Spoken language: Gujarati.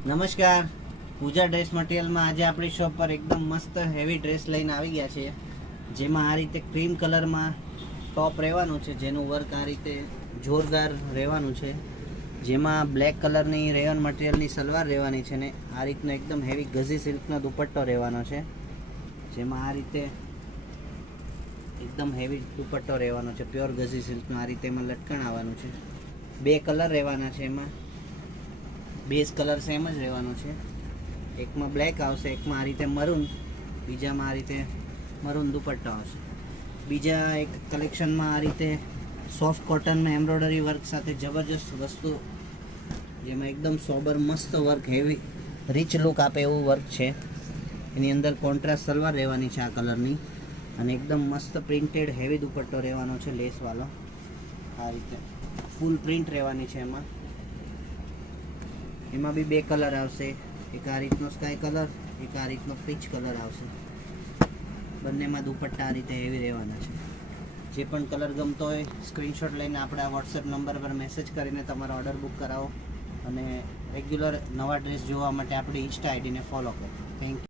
નમસ્કાર, પૂજા ડ્રેસ મટીરિયલમાં આજે આપણી શોપ પર એકદમ મસ્ત હેવી ડ્રેસ લઈને આવી ગયા છે, જેમાં આ રીતે ક્રીમ કલરમાં ટોપ રહેવાનું છે, જેનું વર્ક આ રીતે જોરદાર રહેવાનું છે, જેમાં બ્લેક કલરની રેયોન મટીરિયલની સલવાર રહેવાની છે ને આ રીતનો એકદમ હેવી ગઝી સિલ્કનો દુપટ્ટો રહેવાનો છે, જેમાં આ રીતે એકદમ હેવી દુપટ્ટો રહેવાનો છે, પ્યોર ગઝી સિલ્કનો. આ રીતે એમાં લટકણ આવવાનું છે. બે કલર રહેવાના છે, એમાં બેઝ કલર સેમ જ રહેવાનો છે. એકમાં બ્લેક આવશે, એકમાં આ રીતે મરૂન, બીજામાં આ રીતે મરૂન દુપટ્ટો આવશે. બીજા એક કલેક્શનમાં આ રીતે સોફ્ટ કોટનમાં એમ્બ્રોઇડરી વર્ક સાથે જબરજસ્ત વસ્તુ, જેમાં એકદમ સોબર મસ્ત વર્ક, હેવી રીચ લુક આપે એવું વર્ક છે. એની અંદર કોન્ટ્રાસ્ટ સલવાર રહેવાની છે આ કલરની, અને એકદમ મસ્ત પ્રિન્ટેડ હેવી દુપટ્ટો રહેવાનો છે લેસવાળો. આ રીતે ફૂલ પ્રિન્ટ રહેવાની છે. એમાં બી બે કલર આવશે, એક આ રીતનો સ્કાય કલર, એક આ રીતનો પીચ કલર આવશે. બંનેમાં દુપટ્ટા આ રીતે હેવી રહેવાના છે. જે પણ કલર ગમતો હોય સ્ક્રીનશોટ લઈને આપણા વોટ્સએપ નંબર પર મેસેજ કરીને તમારો ઓર્ડર બુક કરાવો, અને રેગ્યુલર નવા ડ્રેસ જોવા માટે આપણી ઇન્સ્ટા આઈડીને ફોલો કરો. Thank you.